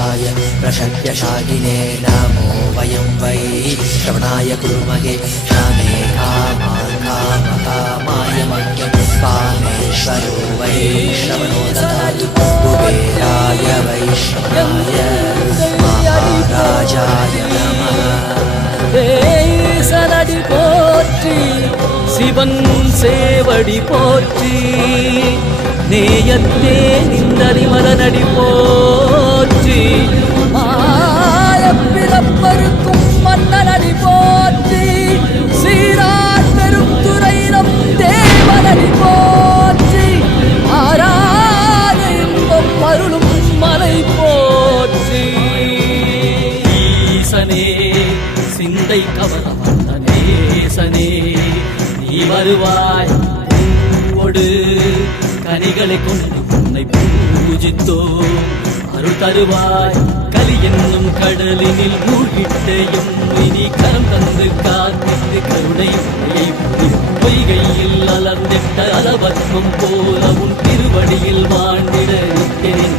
कुबेराय प्रशक्यशालिने नमो वयं वै श्रवणाय कुर्महे श्रमे कामाय मह्यं कामेश्वरो वै श्रवणो ददातु कुबेराय वैश्रवणाय महाराजाय नमः சனடி போற்றி சிவன் சேவடி போற்றி நேயத்தே நின்றடி மலனடி போற்றி மாயப்பிறப்பருக்கும் மன்னனடி போற்றி சீரார் பெரும் துறையினம் தேவனடி போற்றி ஆராத இன்பம் அருளும் மலை போற்றி ஈசனே சிந்தை கவனம் நேசனே நீ வருவாய் பூவோடு கனிகளை கொண்டு உன்னை பூஜித்தோ அருள் தருவாய் கலி என்னும் கடலினில் மூழ்கிட்டையும் இனி கரம் தந்து காத்திட்டு கருணை பொய்கையில் அலர்ந்திட்ட அலவத்மம் போல உன் திருவடியில் வாழ்ந்திட நிற்கிறேன்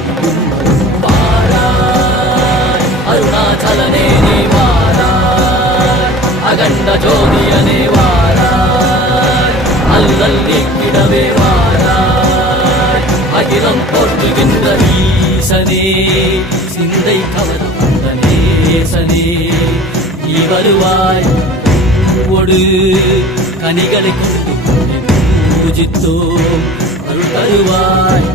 வாராய் அருணாச்சலனே நீ வாராய் அகண்ட ஜோதியனே வாராய் அல்லல் நீக்கிடவே வாராய் அகிலம் போற்றுகின்ற ஈசனே சிந்தை கவர்ந்த நேசனே நீ வருவாய் ஒடு கனிகளை கொண்டு பூஜித்தோ அருள் தருவாய்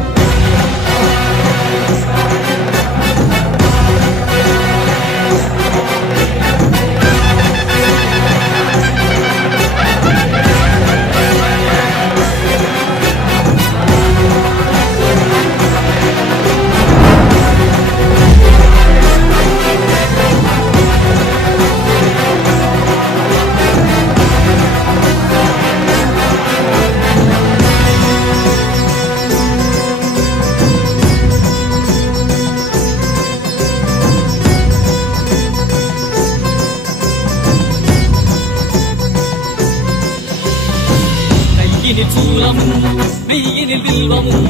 சூலமும் மெய்யினில் வில்வமும்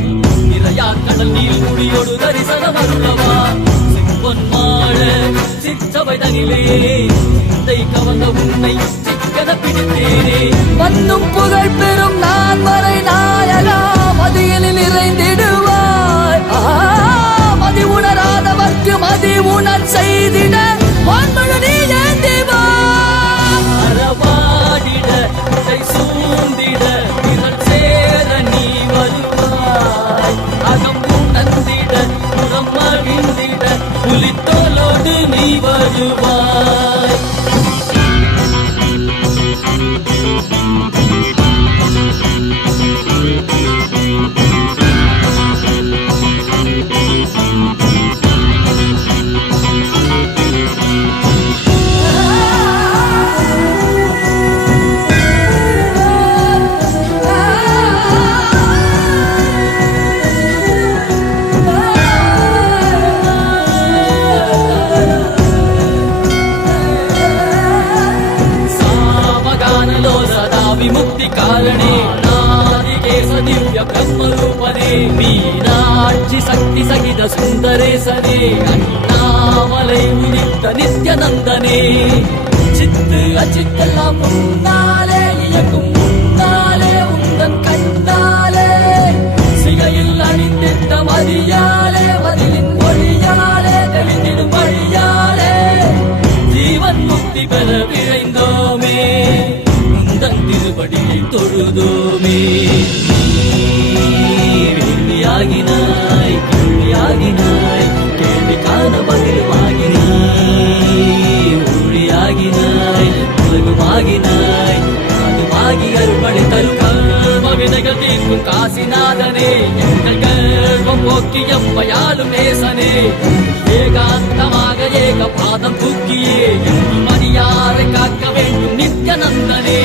நிறையா கடல் நீர் குடியோடு தரிசனம் அருளவா செம்பொன் மாழ சிற்றவை தனிலே சிந்தை கவர்ந்த உன்னை சிக்கன பிடித்தேனே வந்தும் புகழ் பெறும் நான் வரை நாயகா மதியினில் நிறைந்திடுவாய் மதி உணராதவர்க்கு மதி உணர் செய்திட வான்மழு நீ ஏந்திவா அறவாடிட சூழ்ந்திட புலித்தோலோடு நீ வருவாய் विमुक्ति कारणे नादिकेश दिव्य ब्रह्मरूपने मीनाक्षि शक्ति सहित सुंदरेशने अण्णामलै उदित नित्यानंदने चित्त अचित्तெல்லாம் முன்னாலே இயக்கும் முன்னாலே உந்தன் கண்ணாலே சிகையில் அணிந்திட்ட மதியாலே மதிலின் ஒளியாலே தெளிந்திடும் வழியாலே ஜீவன் முக்தி பெற விழைந்தோமே திருப்படியை தொழுதோமே வெள்ளியாகினாய் கேள்வியாகினாய் கேள்விக்கான பதிலுமாகினாய் ஒளியாகினாய் உலகுமாகினாய் அதுமாகி அருள்படி தரும் கர்ம வினைகள் தீர்க்கும் காசிநாதனே எங்கள் கர்வம் போக்கி எம்மையாலும் நேசனே ஏகாந்தமாக ஏக பாதம் தூக்கியே மரியாதை காக்க வேண்டும் நித்யானந்தனே